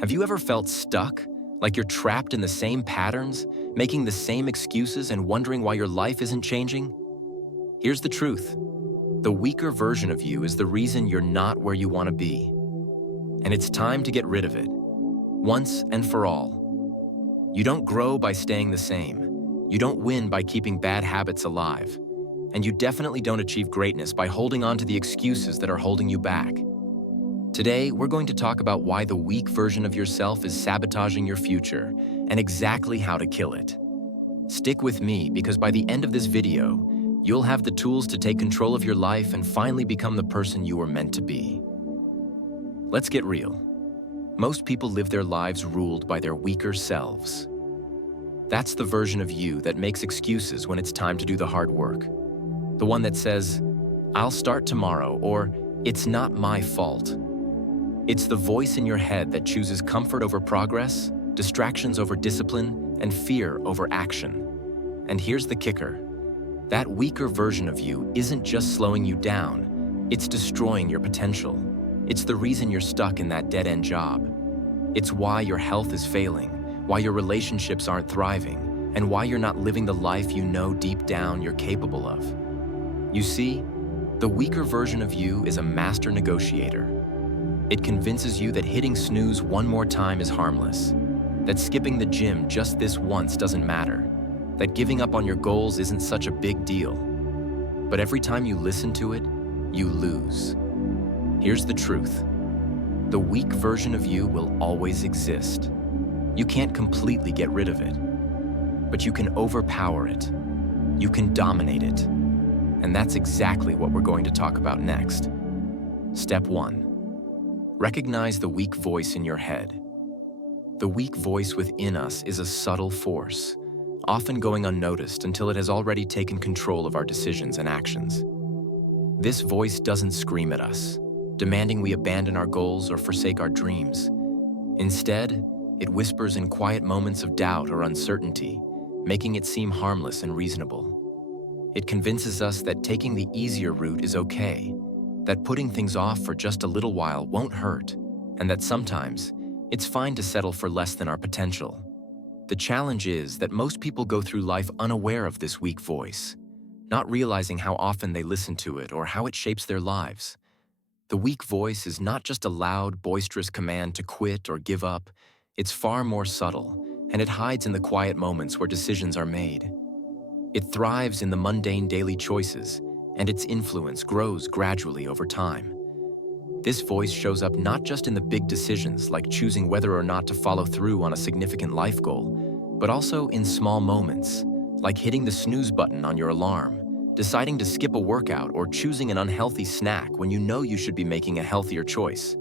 Have you ever felt stuck, like you're trapped in the same patterns, making the same excuses and wondering why your life isn't changing? Here's the truth. The weaker version of you is the reason you're not where you want to be. And it's time to get rid of it, once and for all. You don't grow by staying the same. You don't win by keeping bad habits alive. And you definitely don't achieve greatness by holding on to the excuses that are holding you back. Today, we're going to talk about why the weak version of yourself is sabotaging your future and exactly how to kill it. Stick with me because by the end of this video, you'll have the tools to take control of your life and finally become the person you were meant to be. Let's get real. Most people live their lives ruled by their weaker selves. That's the version of you that makes excuses when it's time to do the hard work. The one that says, "I'll start tomorrow," or "It's not my fault." It's the voice in your head that chooses comfort over progress, distractions over discipline, and fear over action. And here's the kicker. That weaker version of you isn't just slowing you down, it's destroying your potential. It's the reason you're stuck in that dead-end job. It's why your health is failing, why your relationships aren't thriving, and why you're not living the life you know deep down you're capable of. You see, the weaker version of you is a master negotiator. It convinces you that hitting snooze one more time is harmless, that skipping the gym just this once doesn't matter, that giving up on your goals isn't such a big deal. But every time you listen to it, you lose. Here's the truth. The weak version of you will always exist. You can't completely get rid of it, but you can overpower it. You can dominate it. And that's exactly what we're going to talk about next. Step 1. Recognize the weak voice in your head. The weak voice within us is a subtle force, often going unnoticed until it has already taken control of our decisions and actions. This voice doesn't scream at us, demanding we abandon our goals or forsake our dreams. Instead, it whispers in quiet moments of doubt or uncertainty, making it seem harmless and reasonable. It convinces us that taking the easier route is okay, that putting things off for just a little while won't hurt, and that sometimes it's fine to settle for less than our potential. The challenge is that most people go through life unaware of this weak voice, not realizing how often they listen to it or how it shapes their lives. The weak voice is not just a loud, boisterous command to quit or give up. It's far more subtle, and it hides in the quiet moments where decisions are made. It thrives in the mundane daily choices, and its influence grows gradually over time. This voice shows up not just in the big decisions like choosing whether or not to follow through on a significant life goal, but also in small moments, like hitting the snooze button on your alarm, deciding to skip a workout, or choosing an unhealthy snack when you know you should be making a healthier choice.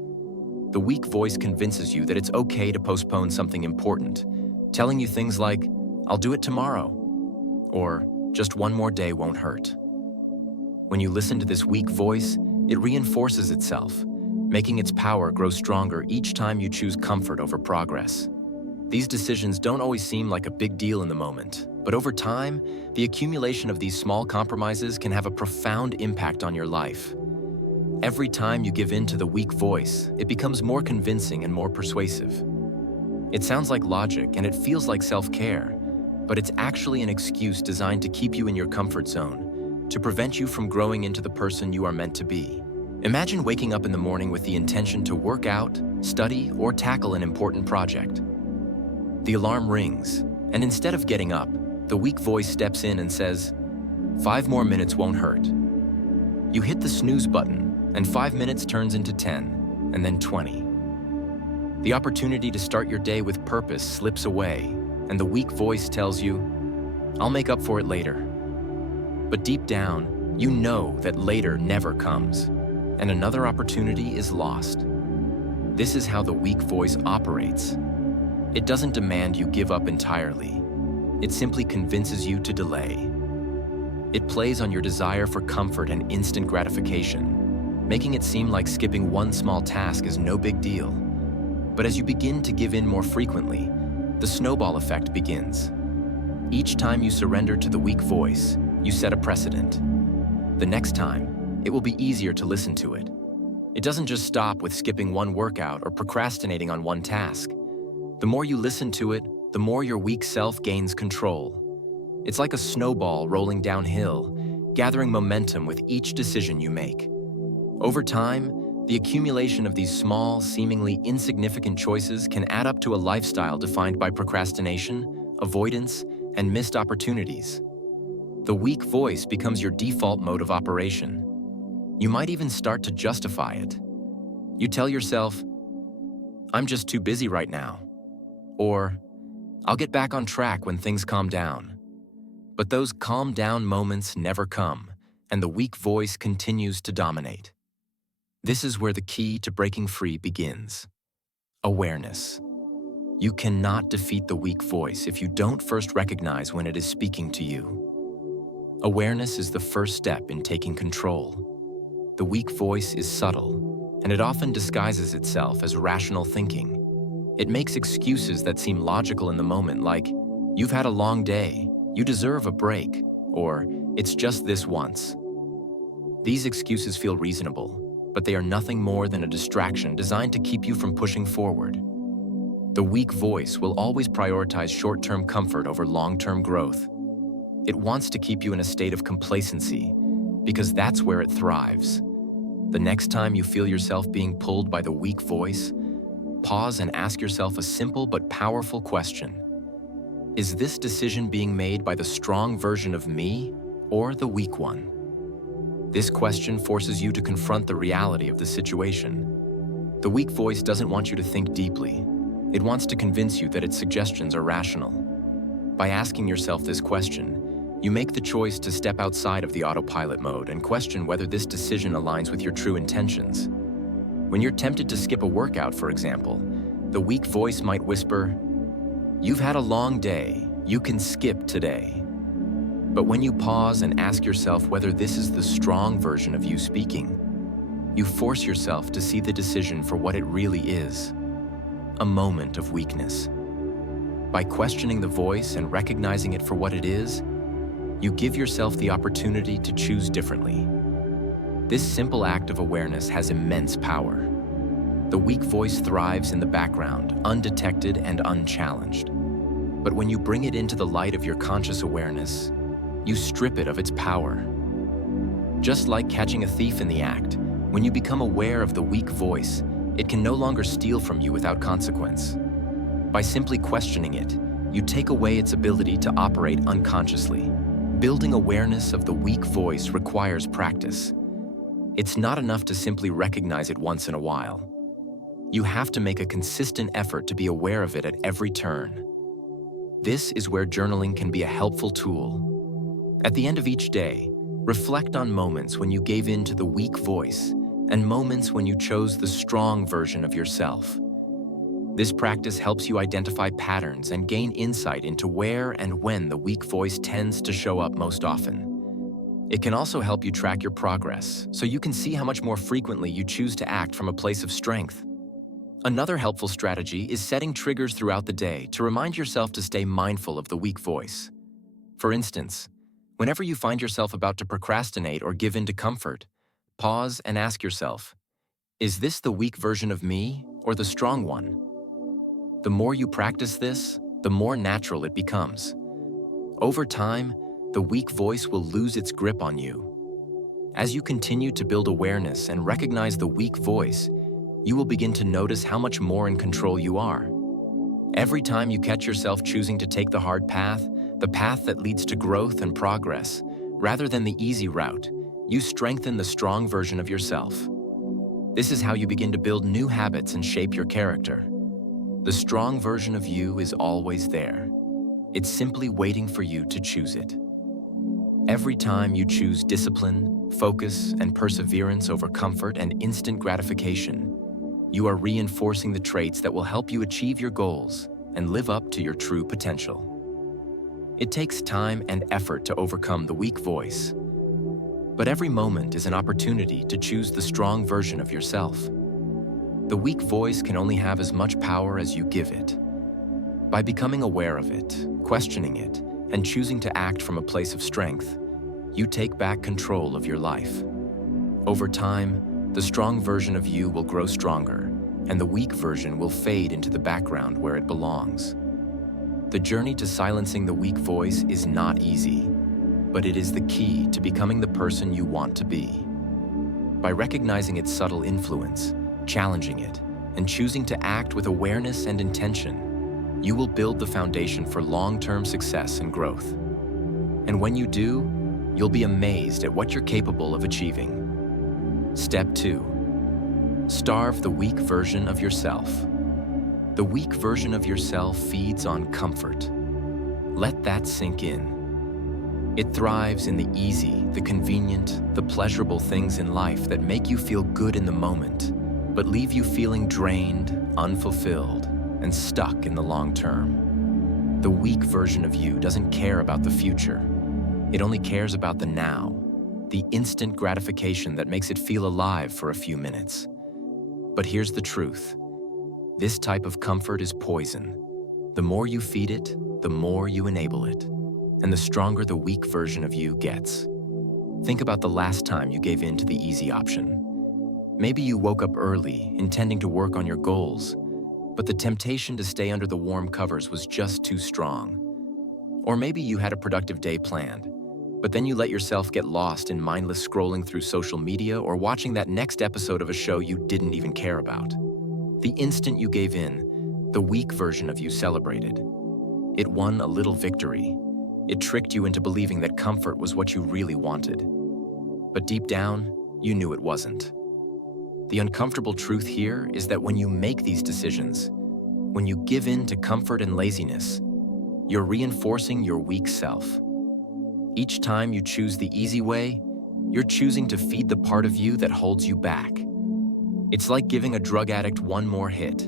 The weak voice convinces you that it's okay to postpone something important, telling you things like, "I'll do it tomorrow," or "Just one more day won't hurt." When you listen to this weak voice, it reinforces itself, making its power grow stronger each time you choose comfort over progress. These decisions don't always seem like a big deal in the moment, but over time, the accumulation of these small compromises can have a profound impact on your life. Every time you give in to the weak voice, it becomes more convincing and more persuasive. It sounds like logic and it feels like self-care, but it's actually an excuse designed to keep you in your comfort zone, to prevent you from growing into the person you are meant to be. Imagine waking up in the morning with the intention to work out, study, or tackle an important project. The alarm rings, and instead of getting up, the weak voice steps in and says, "5 more minutes won't hurt." You hit the snooze button, and 5 minutes turns into 10, and then 20. The opportunity to start your day with purpose slips away, and the weak voice tells you, "I'll make up for it later." But deep down, you know that later never comes, and another opportunity is lost. This is how the weak voice operates. It doesn't demand you give up entirely. It simply convinces you to delay. It plays on your desire for comfort and instant gratification, making it seem like skipping one small task is no big deal. But as you begin to give in more frequently, the snowball effect begins. Each time you surrender to the weak voice, you set a precedent. The next time, it will be easier to listen to it. It doesn't just stop with skipping one workout or procrastinating on one task. The more you listen to it, the more your weak self gains control. It's like a snowball rolling downhill, gathering momentum with each decision you make. Over time, the accumulation of these small, seemingly insignificant choices can add up to a lifestyle defined by procrastination, avoidance, and missed opportunities. The weak voice becomes your default mode of operation. You might even start to justify it. You tell yourself, "I'm just too busy right now," or "I'll get back on track when things calm down." But those calm down moments never come, and the weak voice continues to dominate. This is where the key to breaking free begins. Awareness. You cannot defeat the weak voice if you don't first recognize when it is speaking to you. Awareness is the first step in taking control. The weak voice is subtle, and it often disguises itself as rational thinking. It makes excuses that seem logical in the moment, like, "You've had a long day, you deserve a break," or "It's just this once." These excuses feel reasonable, but they are nothing more than a distraction designed to keep you from pushing forward. The weak voice will always prioritize short-term comfort over long-term growth. It wants to keep you in a state of complacency, because that's where it thrives. The next time you feel yourself being pulled by the weak voice, pause and ask yourself a simple but powerful question. Is this decision being made by the strong version of me or the weak one? This question forces you to confront the reality of the situation. The weak voice doesn't want you to think deeply. It wants to convince you that its suggestions are rational. By asking yourself this question, you make the choice to step outside of the autopilot mode and question whether this decision aligns with your true intentions. When you're tempted to skip a workout, for example, the weak voice might whisper, "You've had a long day, you can skip today." But when you pause and ask yourself whether this is the strong version of you speaking, you force yourself to see the decision for what it really is, a moment of weakness. By questioning the voice and recognizing it for what it is, you give yourself the opportunity to choose differently. This simple act of awareness has immense power. The weak voice thrives in the background, undetected and unchallenged. But when you bring it into the light of your conscious awareness, you strip it of its power. Just like catching a thief in the act, when you become aware of the weak voice, it can no longer steal from you without consequence. By simply questioning it, you take away its ability to operate unconsciously. Building awareness of the weak voice requires practice. It's not enough to simply recognize it once in a while. You have to make a consistent effort to be aware of it at every turn. This is where journaling can be a helpful tool. At the end of each day, reflect on moments when you gave in to the weak voice and moments when you chose the strong version of yourself. This practice helps you identify patterns and gain insight into where and when the weak voice tends to show up most often. It can also help you track your progress, so you can see how much more frequently you choose to act from a place of strength. Another helpful strategy is setting triggers throughout the day to remind yourself to stay mindful of the weak voice. For instance, whenever you find yourself about to procrastinate or give in to comfort, pause and ask yourself, is this the weak version of me or the strong one? The more you practice this, the more natural it becomes. Over time, the weak voice will lose its grip on you. As you continue to build awareness and recognize the weak voice, you will begin to notice how much more in control you are. Every time you catch yourself choosing to take the hard path, the path that leads to growth and progress, rather than the easy route, you strengthen the strong version of yourself. This is how you begin to build new habits and shape your character. The strong version of you is always there. It's simply waiting for you to choose it. Every time you choose discipline, focus, and perseverance over comfort and instant gratification, you are reinforcing the traits that will help you achieve your goals and live up to your true potential. It takes time and effort to overcome the weak voice, but every moment is an opportunity to choose the strong version of yourself. The weak voice can only have as much power as you give it. By becoming aware of it, questioning it, and choosing to act from a place of strength, you take back control of your life. Over time, The strong version of you will grow stronger, and the weak version will fade into the background where it belongs. The journey to silencing the weak voice is not easy, but it is the key to becoming the person you want to be. By recognizing its subtle influence, challenging it, and choosing to act with awareness and intention, you will build the foundation for long-term success and growth. And when you do, you'll be amazed at what you're capable of achieving. Step 2. Starve the weak version of yourself. The weak version of yourself feeds on comfort. Let that sink in. It thrives in the easy, the convenient, the pleasurable things in life that make you feel good in the moment, but leave you feeling drained, unfulfilled, and stuck in the long term. The weak version of you doesn't care about the future. It only cares about the now, the instant gratification that makes it feel alive for a few minutes. But here's the truth. This type of comfort is poison. The more you feed it, the more you enable it, and the stronger the weak version of you gets. Think about the last time you gave in to the easy option. Maybe you woke up early, intending to work on your goals, but the temptation to stay under the warm covers was just too strong. Or maybe you had a productive day planned, but then you let yourself get lost in mindless scrolling through social media or watching that next episode of a show you didn't even care about. The instant you gave in, the weak version of you celebrated. It won a little victory. It tricked you into believing that comfort was what you really wanted. But deep down, you knew it wasn't. The uncomfortable truth here is that when you make these decisions, when you give in to comfort and laziness, you're reinforcing your weak self. Each time you choose the easy way, you're choosing to feed the part of you that holds you back. It's like giving a drug addict one more hit.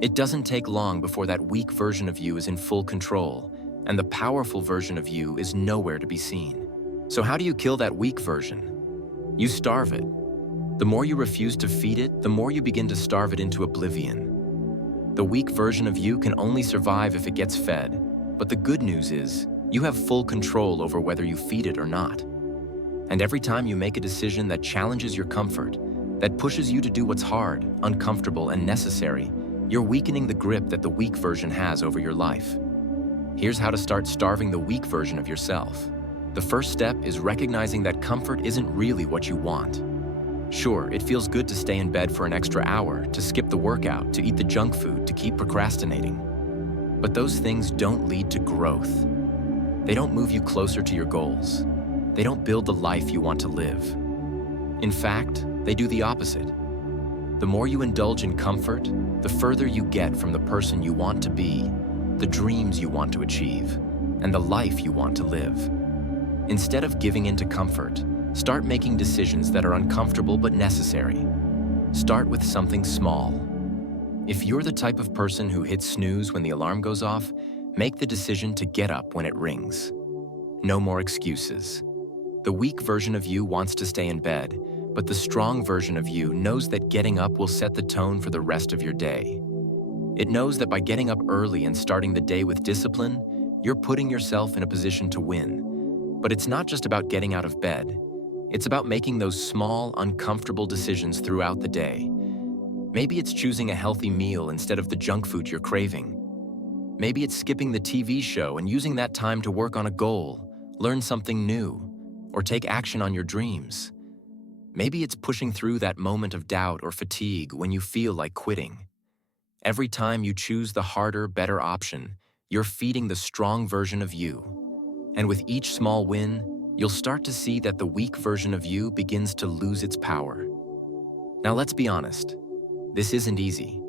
It doesn't take long before that weak version of you is in full control, and the powerful version of you is nowhere to be seen. So how do you kill that weak version? You starve it. The more you refuse to feed it, the more you begin to starve it into oblivion. The weak version of you can only survive if it gets fed, but the good news is, you have full control over whether you feed it or not. And every time you make a decision that challenges your comfort, that pushes you to do what's hard, uncomfortable, and necessary, you're weakening the grip that the weak version has over your life. Here's how to start starving the weak version of yourself. The first step is recognizing that comfort isn't really what you want. Sure, it feels good to stay in bed for an extra hour, to skip the workout, to eat the junk food, to keep procrastinating. But those things don't lead to growth. They don't move you closer to your goals. They don't build the life you want to live. In fact, they do the opposite. The more you indulge in comfort, the further you get from the person you want to be, the dreams you want to achieve, and the life you want to live. Instead of giving in to comfort, start making decisions that are uncomfortable but necessary. Start with something small. If you're the type of person who hits snooze when the alarm goes off, make the decision to get up when it rings. No more excuses. The weak version of you wants to stay in bed, but the strong version of you knows that getting up will set the tone for the rest of your day. It knows that by getting up early and starting the day with discipline, you're putting yourself in a position to win. But it's not just about getting out of bed. It's about making those small, uncomfortable decisions throughout the day. Maybe it's choosing a healthy meal instead of the junk food you're craving. Maybe it's skipping the TV show and using that time to work on a goal, learn something new, or take action on your dreams. Maybe it's pushing through that moment of doubt or fatigue when you feel like quitting. Every time you choose the harder, better option, you're feeding the strong version of you. And with each small win, you'll start to see that the weak version of you begins to lose its power. Now let's be honest, this isn't easy.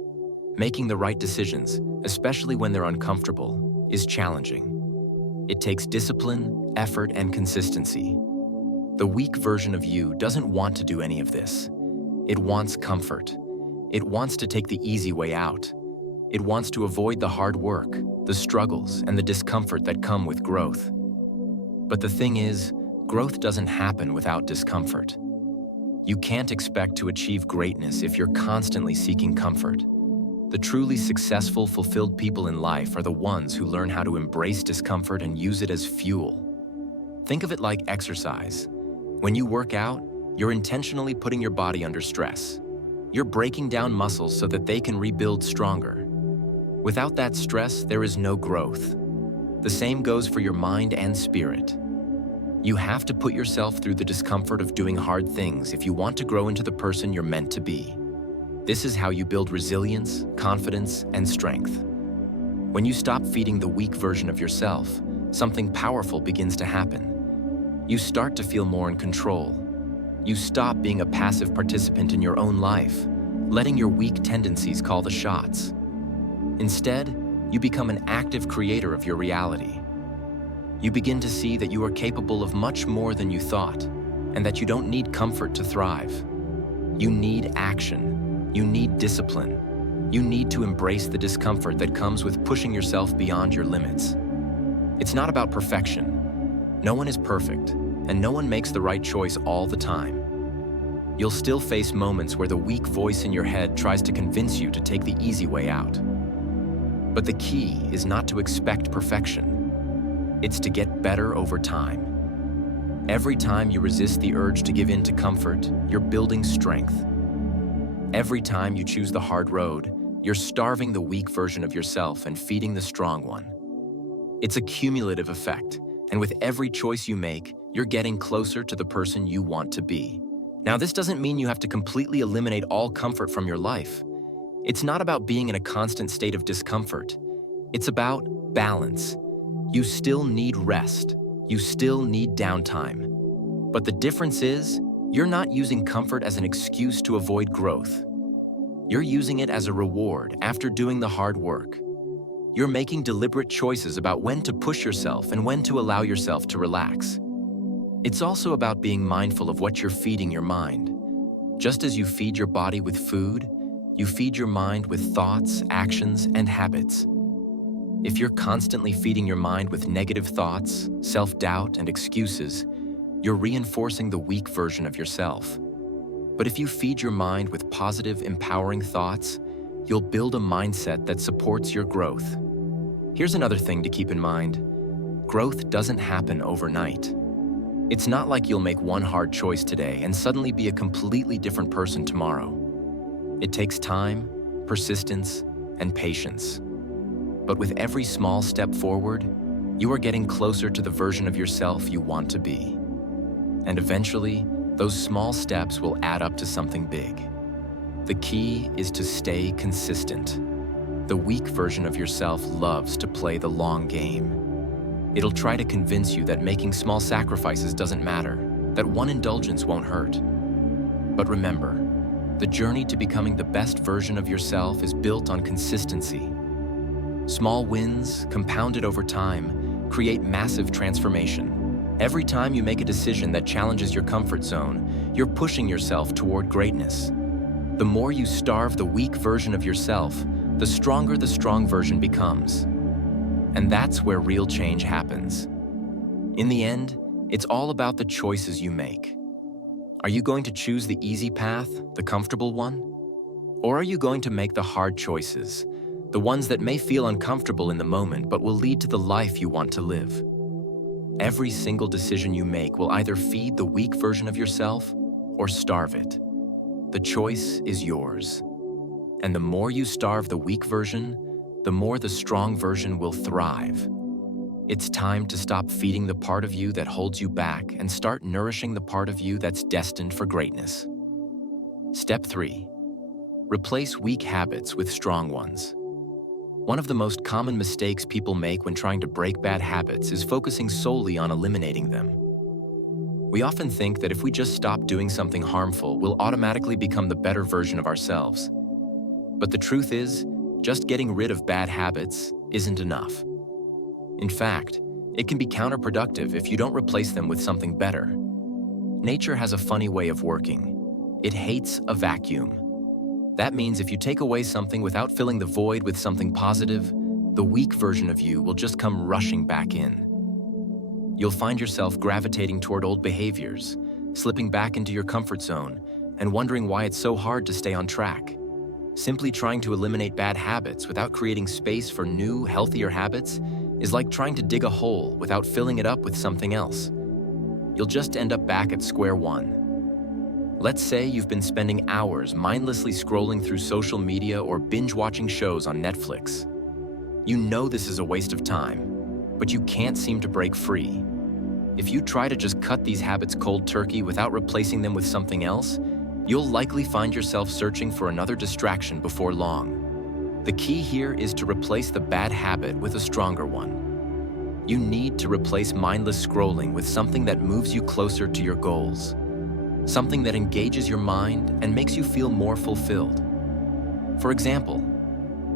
Making the right decisions, especially when they're uncomfortable, is challenging. It takes discipline, effort, and consistency. The weak version of you doesn't want to do any of this. It wants comfort. It wants to take the easy way out. It wants to avoid the hard work, the struggles, and the discomfort that come with growth. But the thing is, growth doesn't happen without discomfort. You can't expect to achieve greatness if you're constantly seeking comfort. The truly successful, fulfilled people in life are the ones who learn how to embrace discomfort and use it as fuel. Think of it like exercise. When you work out, You're intentionally putting your body under stress. You're breaking down muscles so that they can rebuild stronger. Without that stress, there is no growth. The same goes for your mind and spirit. You have to put yourself through the discomfort of doing hard things if you want to grow into the person you're meant to be. This is how you build resilience, confidence, and strength. When you stop feeding the weak version of yourself, something powerful begins to happen. You start to feel more in control. You stop being a passive participant in your own life, letting your weak tendencies call the shots. Instead, you become an active creator of your reality. You begin to see that you are capable of much more than you thought, and that you don't need comfort to thrive. You need action. You need discipline. You need to embrace the discomfort that comes with pushing yourself beyond your limits. It's not about perfection. No one is perfect, and no one makes the right choice all the time. You'll still face moments where the weak voice in your head tries to convince you to take the easy way out. But the key is not to expect perfection. It's to get better over time. Every time you resist the urge to give in to comfort, you're building strength. Every time you choose the hard road, you're starving the weak version of yourself and feeding the strong one. It's a cumulative effect, and with every choice you make, you're getting closer to the person you want to be. Now, this doesn't mean you have to completely eliminate all comfort from your life. It's not about being in a constant state of discomfort. It's about balance. You still need rest. You still need downtime. But the difference is, you're not using comfort as an excuse to avoid growth. You're using it as a reward after doing the hard work. You're making deliberate choices about when to push yourself and when to allow yourself to relax. It's also about being mindful of what you're feeding your mind. Just as you feed your body with food, you feed your mind with thoughts, actions, and habits. If you're constantly feeding your mind with negative thoughts, self-doubt, and excuses, you're reinforcing the weak version of yourself. But if you feed your mind with positive, empowering thoughts, you'll build a mindset that supports your growth. Here's another thing to keep in mind. Growth doesn't happen overnight. It's not like you'll make one hard choice today and suddenly be a completely different person tomorrow. It takes time, persistence, and patience. But with every small step forward, you are getting closer to the version of yourself you want to be. And eventually, those small steps will add up to something big. The key is to stay consistent. The weak version of yourself loves to play the long game. It'll try to convince you that making small sacrifices doesn't matter, that one indulgence won't hurt. But remember, the journey to becoming the best version of yourself is built on consistency. Small wins, compounded over time, create massive transformation. Every time you make a decision that challenges your comfort zone, you're pushing yourself toward greatness. The more you starve the weak version of yourself, the stronger the strong version becomes. And that's where real change happens. In the end, it's all about the choices you make. Are you going to choose the easy path, the comfortable one? Or are you going to make the hard choices, the ones that may feel uncomfortable in the moment but will lead to the life you want to live? Every single decision you make will either feed the weak version of yourself or starve it. The choice is yours. And the more you starve the weak version, the more the strong version will thrive. It's time to stop feeding the part of you that holds you back and start nourishing the part of you that's destined for greatness. Step 3. Replace weak habits with strong ones. One of the most common mistakes people make when trying to break bad habits is focusing solely on eliminating them. We often think that if we just stop doing something harmful, we'll automatically become the better version of ourselves. But the truth is, just getting rid of bad habits isn't enough. In fact, it can be counterproductive if you don't replace them with something better. Nature has a funny way of working. It hates a vacuum. That means if you take away something without filling the void with something positive, the weak version of you will just come rushing back in. You'll find yourself gravitating toward old behaviors, slipping back into your comfort zone, and wondering why it's so hard to stay on track. Simply trying to eliminate bad habits without creating space for new, healthier habits is like trying to dig a hole without filling it up with something else. You'll just end up back at square one. Let's say you've been spending hours mindlessly scrolling through social media or binge-watching shows on Netflix. You know this is a waste of time, but you can't seem to break free. If you try to just cut these habits cold turkey without replacing them with something else, you'll likely find yourself searching for another distraction before long. The key here is to replace the bad habit with a stronger one. You need to replace mindless scrolling with something that moves you closer to your goals. Something that engages your mind and makes you feel more fulfilled. For example,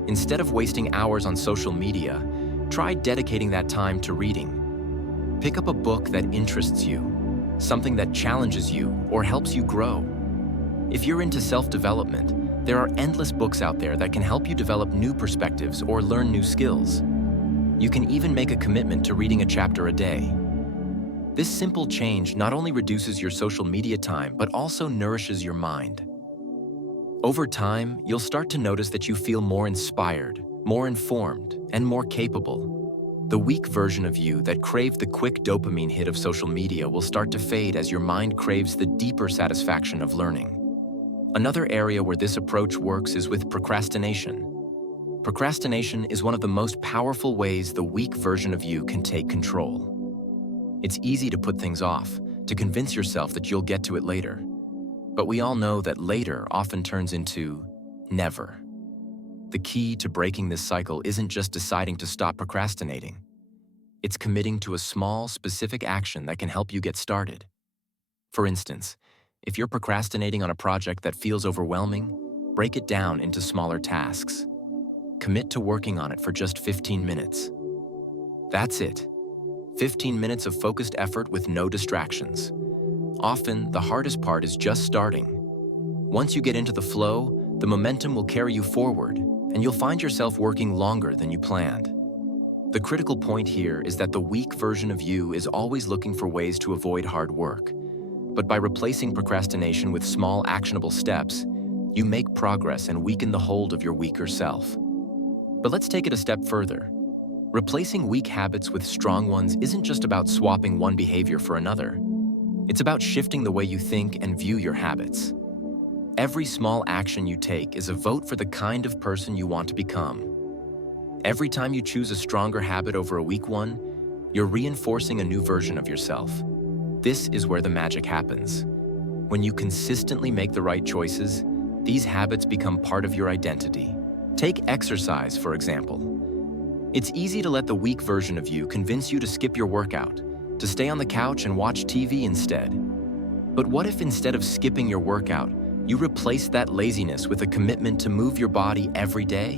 instead of wasting hours on social media, try dedicating that time to reading. Pick up a book that interests you, something that challenges you or helps you grow. If you're into self-development, there are endless books out there that can help you develop new perspectives or learn new skills. You can even make a commitment to reading a chapter a day. This simple change not only reduces your social media time, but also nourishes your mind. Over time, you'll start to notice that you feel more inspired, more informed, and more capable. The weak version of you that craved the quick dopamine hit of social media will start to fade as your mind craves the deeper satisfaction of learning. Another area where this approach works is with procrastination. Procrastination is one of the most powerful ways the weak version of you can take control. It's easy to put things off, to convince yourself that you'll get to it later. But we all know that later often turns into never. The key to breaking this cycle isn't just deciding to stop procrastinating. It's committing to a small, specific action that can help you get started. For instance, if you're procrastinating on a project that feels overwhelming, break it down into smaller tasks. Commit to working on it for just 15 minutes. That's it. 15 minutes of focused effort with no distractions. Often, the hardest part is just starting. Once you get into the flow, the momentum will carry you forward, and you'll find yourself working longer than you planned. The critical point here is that the weak version of you is always looking for ways to avoid hard work. But by replacing procrastination with small, actionable steps, you make progress and weaken the hold of your weaker self. But let's take it a step further. Replacing weak habits with strong ones isn't just about swapping one behavior for another. It's about shifting the way you think and view your habits. Every small action you take is a vote for the kind of person you want to become. Every time you choose a stronger habit over a weak one, you're reinforcing a new version of yourself. This is where the magic happens. When you consistently make the right choices, these habits become part of your identity. Take exercise, for example. It's easy to let the weak version of you convince you to skip your workout, to stay on the couch and watch TV instead. But what if instead of skipping your workout, you replace that laziness with a commitment to move your body every day?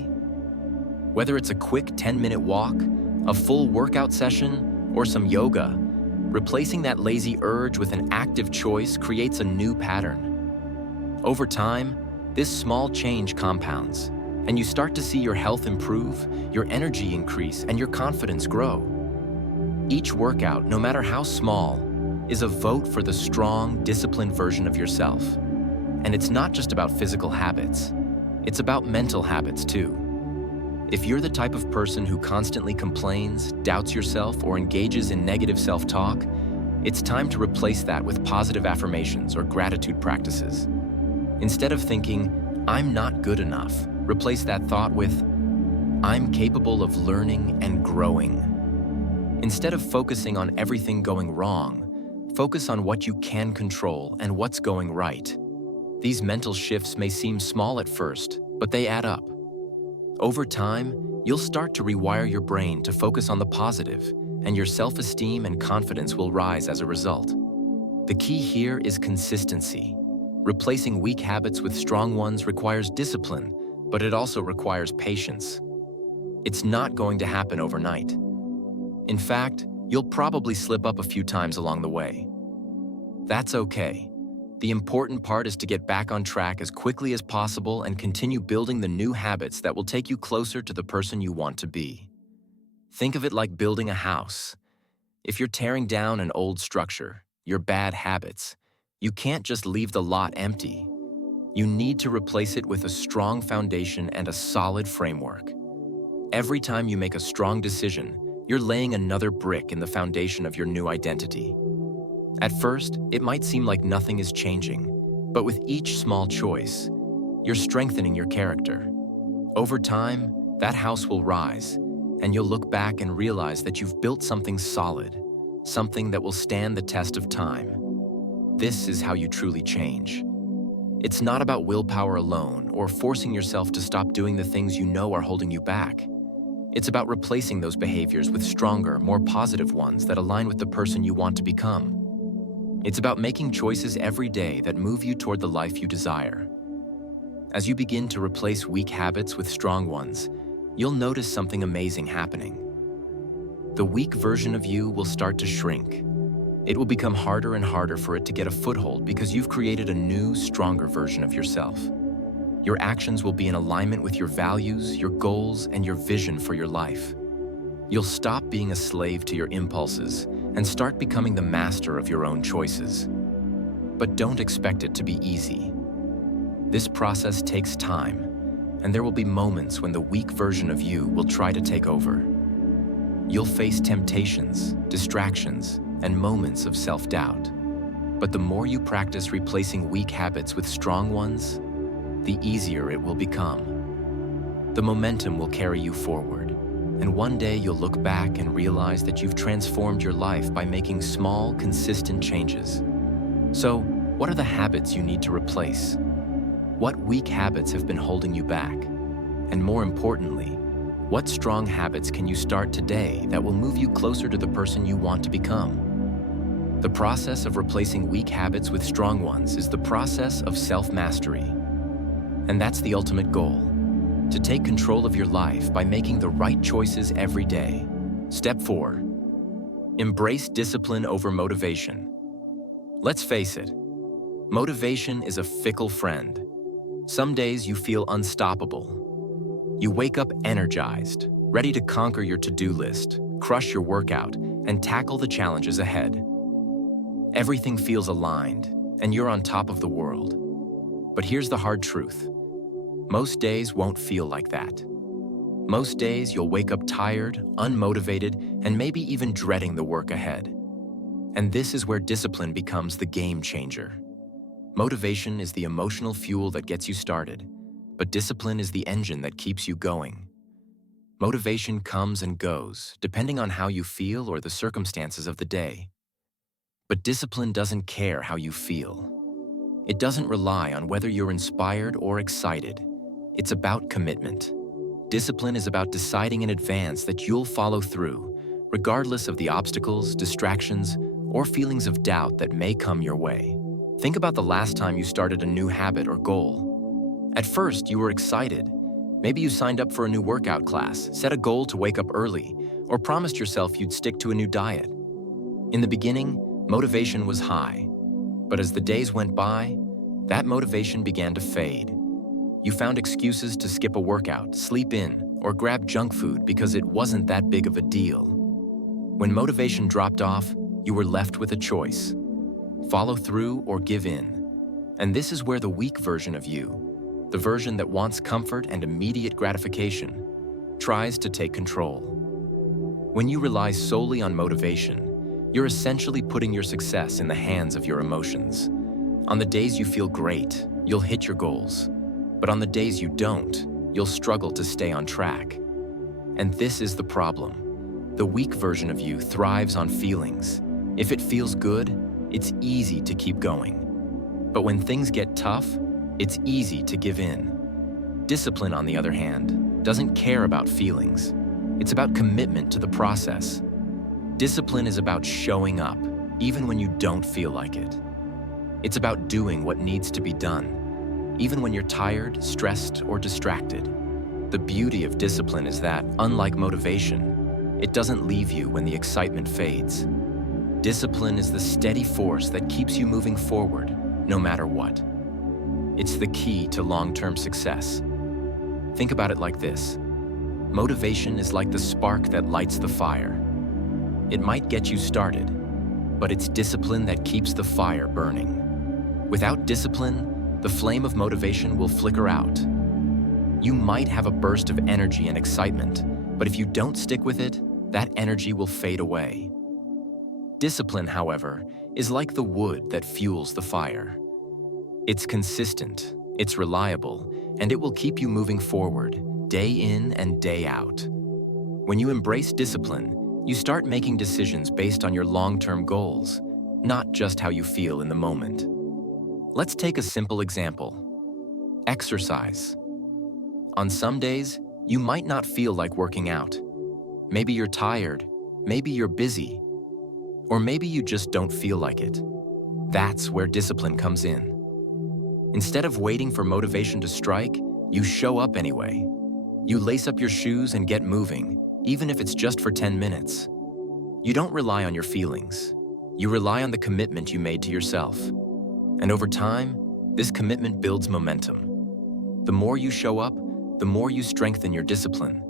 Whether it's a quick 10-minute walk, a full workout session, or some yoga, replacing that lazy urge with an active choice creates a new pattern. Over time, this small change compounds, and you start to see your health improve, your energy increase, and your confidence grow. Each workout, no matter how small, is a vote for the strong, disciplined version of yourself. And it's not just about physical habits. It's about mental habits too. If you're the type of person who constantly complains, doubts yourself, or engages in negative self-talk, it's time to replace that with positive affirmations or gratitude practices. Instead of thinking, "I'm not good enough," replace that thought with, "I'm capable of learning and growing." Instead of focusing on everything going wrong, focus on what you can control and what's going right. These mental shifts may seem small at first, but they add up. Over time, you'll start to rewire your brain to focus on the positive, and your self-esteem and confidence will rise as a result. The key here is consistency. Replacing weak habits with strong ones requires discipline, but it also requires patience. It's not going to happen overnight. In fact, you'll probably slip up a few times along the way. That's okay. The important part is to get back on track as quickly as possible and continue building the new habits that will take you closer to the person you want to be. Think of it like building a house. If you're tearing down an old structure, your bad habits, you can't just leave the lot empty. You need to replace it with a strong foundation and a solid framework. Every time you make a strong decision, you're laying another brick in the foundation of your new identity. At first, it might seem like nothing is changing, But with each small choice, you're strengthening your character. Over time, that house will rise, and you'll look back and realize that you've built something solid, something that will stand the test of time. This is how you truly change. It's not about willpower alone or forcing yourself to stop doing the things you know are holding you back. It's about replacing those behaviors with stronger, more positive ones that align with the person you want to become. It's about making choices every day that move you toward the life you desire. As you begin to replace weak habits with strong ones, you'll notice something amazing happening. The weak version of you will start to shrink. It will become harder and harder for it to get a foothold because you've created a new, stronger version of yourself. Your actions will be in alignment with your values, your goals, and your vision for your life. You'll stop being a slave to your impulses and start becoming the master of your own choices. But don't expect it to be easy. This process takes time, and there will be moments when the weak version of you will try to take over. You'll face temptations, distractions, and moments of self-doubt. But the more you practice replacing weak habits with strong ones, the easier it will become. The momentum will carry you forward, and one day you'll look back and realize that you've transformed your life by making small, consistent changes. So, what are the habits you need to replace? What weak habits have been holding you back? And more importantly, what strong habits can you start today that will move you closer to the person you want to become? The process of replacing weak habits with strong ones is the process of self-mastery. And that's the ultimate goal, to take control of your life by making the right choices every day. Step 4. Embrace discipline over motivation. Let's face it, motivation is a fickle friend. Some days you feel unstoppable. You wake up energized, ready to conquer your to-do list, crush your workout, and tackle the challenges ahead. Everything feels aligned, and you're on top of the world. But here's the hard truth. Most days won't feel like that. Most days you'll wake up tired, unmotivated, and maybe even dreading the work ahead. And this is where discipline becomes the game changer. Motivation is the emotional fuel that gets you started, but discipline is the engine that keeps you going. Motivation comes and goes, depending on how you feel or the circumstances of the day. But discipline doesn't care how you feel. It doesn't rely on whether you're inspired or excited. It's about commitment. Discipline is about deciding in advance that you'll follow through, regardless of the obstacles, distractions, or feelings of doubt that may come your way. Think about the last time you started a new habit or goal. At first, you were excited. Maybe you signed up for a new workout class, set a goal to wake up early, or promised yourself you'd stick to a new diet. In the beginning, motivation was high, but as the days went by, that motivation began to fade. You found excuses to skip a workout, sleep in, or grab junk food because it wasn't that big of a deal. When motivation dropped off, you were left with a choice: follow through or give in. And this is where the weak version of you, the version that wants comfort and immediate gratification, tries to take control. When you rely solely on motivation, you're essentially putting your success in the hands of your emotions. On the days you feel great, you'll hit your goals. But on the days you don't, you'll struggle to stay on track. And this is the problem. The weak version of you thrives on feelings. If it feels good, it's easy to keep going. But when things get tough, it's easy to give in. Discipline, on the other hand, doesn't care about feelings. It's about commitment to the process. Discipline is about showing up, even when you don't feel like it. It's about doing what needs to be done, even when you're tired, stressed, or distracted. The beauty of discipline is that, unlike motivation, it doesn't leave you when the excitement fades. Discipline is the steady force that keeps you moving forward, no matter what. It's the key to long-term success. Think about it like this. Motivation is like the spark that lights the fire. It might get you started, but it's discipline that keeps the fire burning. Without discipline, the flame of motivation will flicker out. You might have a burst of energy and excitement, but if you don't stick with it, that energy will fade away. Discipline, however, is like the wood that fuels the fire. It's consistent, it's reliable, and it will keep you moving forward, day in and day out. When you embrace discipline, you start making decisions based on your long-term goals, not just how you feel in the moment. Let's take a simple example. Exercise. On some days, you might not feel like working out. Maybe you're tired, maybe you're busy, or maybe you just don't feel like it. That's where discipline comes in. Instead of waiting for motivation to strike, you show up anyway. You lace up your shoes and get moving, even if it's just for 10 minutes. You don't rely on your feelings. You rely on the commitment you made to yourself. And over time, this commitment builds momentum. The more you show up, the more you strengthen your discipline.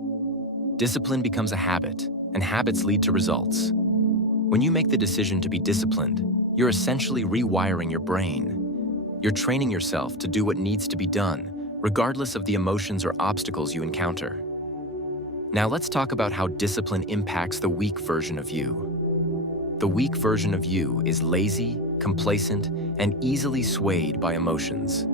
Discipline becomes a habit, and habits lead to results. When you make the decision to be disciplined, you're essentially rewiring your brain. You're training yourself to do what needs to be done, regardless of the emotions or obstacles you encounter. Now let's talk about how discipline impacts the weak version of you. The weak version of you is lazy, complacent, and easily swayed by emotions.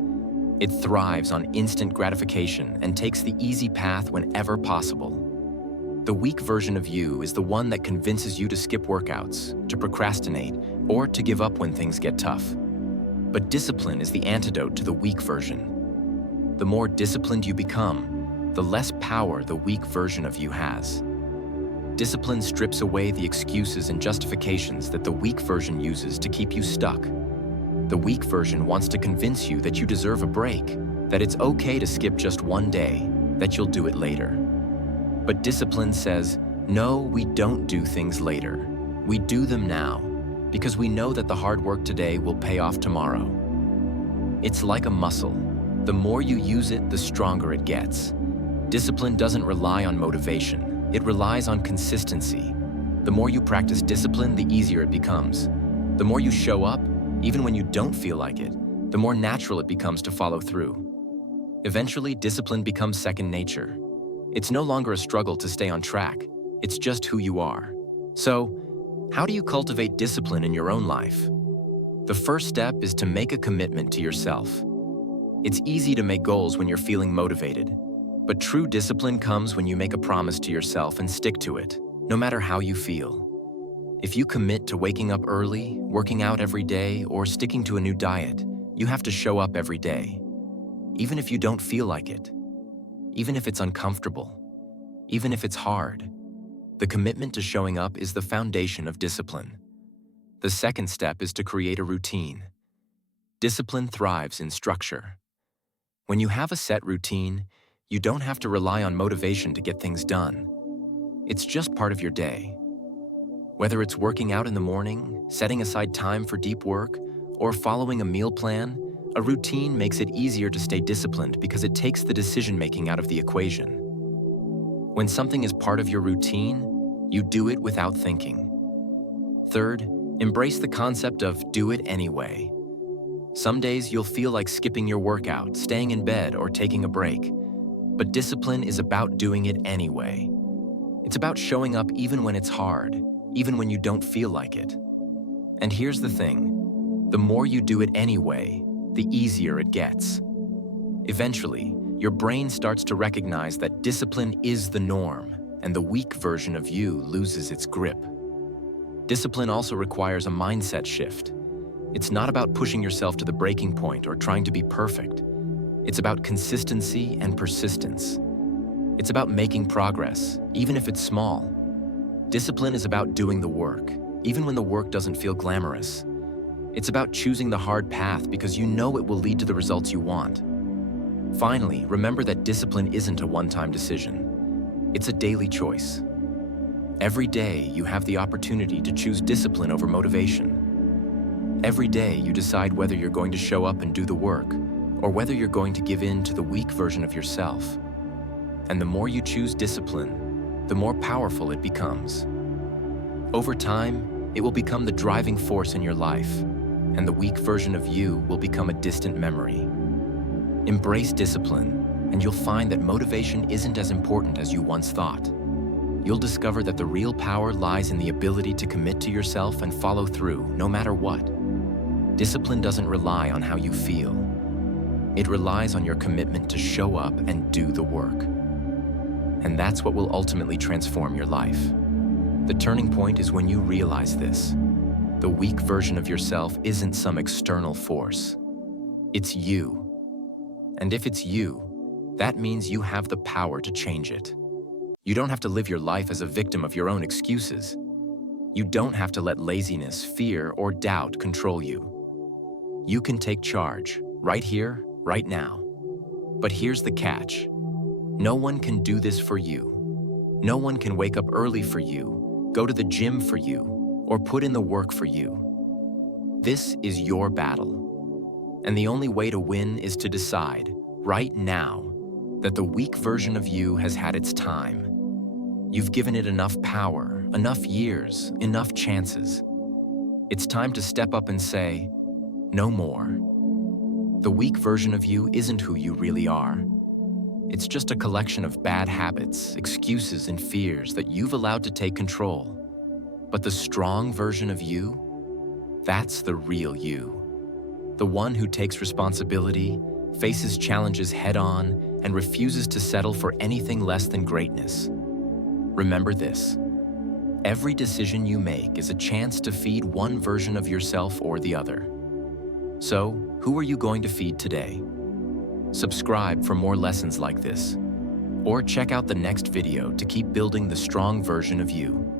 It thrives on instant gratification and takes the easy path whenever possible. The weak version of you is the one that convinces you to skip workouts, to procrastinate, or to give up when things get tough. But discipline is the antidote to the weak version. The more disciplined you become, the less power the weak version of you has. Discipline strips away the excuses and justifications that the weak version uses to keep you stuck. The weak version wants to convince you that you deserve a break, that it's okay to skip just one day, that you'll do it later. But discipline says, no, we don't do things later. We do them now, because we know that the hard work today will pay off tomorrow. It's like a muscle. The more you use it, the stronger it gets. Discipline doesn't rely on motivation. It relies on consistency. The more you practice discipline, the easier it becomes. The more you show up, even when you don't feel like it, the more natural it becomes to follow through. Eventually, discipline becomes second nature. It's no longer a struggle to stay on track. It's just who you are. So, how do you cultivate discipline in your own life? The first step is to make a commitment to yourself. It's easy to make goals when you're feeling motivated, but true discipline comes when you make a promise to yourself and stick to it, no matter how you feel. If you commit to waking up early, working out every day, or sticking to a new diet, you have to show up every day. Even if you don't feel like it, even if it's uncomfortable, even if it's hard, the commitment to showing up is the foundation of discipline. The second step is to create a routine. Discipline thrives in structure. When you have a set routine, you don't have to rely on motivation to get things done. It's just part of your day. Whether it's working out in the morning, setting aside time for deep work, or following a meal plan, a routine makes it easier to stay disciplined because it takes the decision-making out of the equation. When something is part of your routine, you do it without thinking. Third, embrace the concept of do it anyway. Some days you'll feel like skipping your workout, staying in bed, or taking a break. But discipline is about doing it anyway. It's about showing up even when it's hard, even when you don't feel like it. And here's the thing, the more you do it anyway, the easier it gets. Eventually, your brain starts to recognize that discipline is the norm, and the weak version of you loses its grip. Discipline also requires a mindset shift. It's not about pushing yourself to the breaking point or trying to be perfect. It's about consistency and persistence. It's about making progress, even if it's small. Discipline is about doing the work, even when the work doesn't feel glamorous. It's about choosing the hard path because you know it will lead to the results you want. Finally, remember that discipline isn't a one-time decision. It's a daily choice. Every day, you have the opportunity to choose discipline over motivation. Every day, you decide whether you're going to show up and do the work, or whether you're going to give in to the weak version of yourself. And the more you choose discipline, the more powerful it becomes. Over time, it will become the driving force in your life, and the weak version of you will become a distant memory. Embrace discipline, and you'll find that motivation isn't as important as you once thought. You'll discover that the real power lies in the ability to commit to yourself and follow through, no matter what. Discipline doesn't rely on how you feel. It relies on your commitment to show up and do the work. And that's what will ultimately transform your life. The turning point is when you realize this. The weak version of yourself isn't some external force. It's you. And if it's you, that means you have the power to change it. You don't have to live your life as a victim of your own excuses. You don't have to let laziness, fear, or doubt control you. You can take charge, right here, right now. But here's the catch. No one can do this for you. No one can wake up early for you, go to the gym for you, or put in the work for you. This is your battle. And the only way to win is to decide, right now, that the weak version of you has had its time. You've given it enough power, enough years, enough chances. It's time to step up and say, no more. The weak version of you isn't who you really are. It's just a collection of bad habits, excuses, and fears that you've allowed to take control. But the strong version of you, that's the real you. The one who takes responsibility, faces challenges head-on, and refuses to settle for anything less than greatness. Remember this. Every decision you make is a chance to feed one version of yourself or the other. So, who are you going to feed today? Subscribe for more lessons like this, or check out the next video to keep building the strong version of you.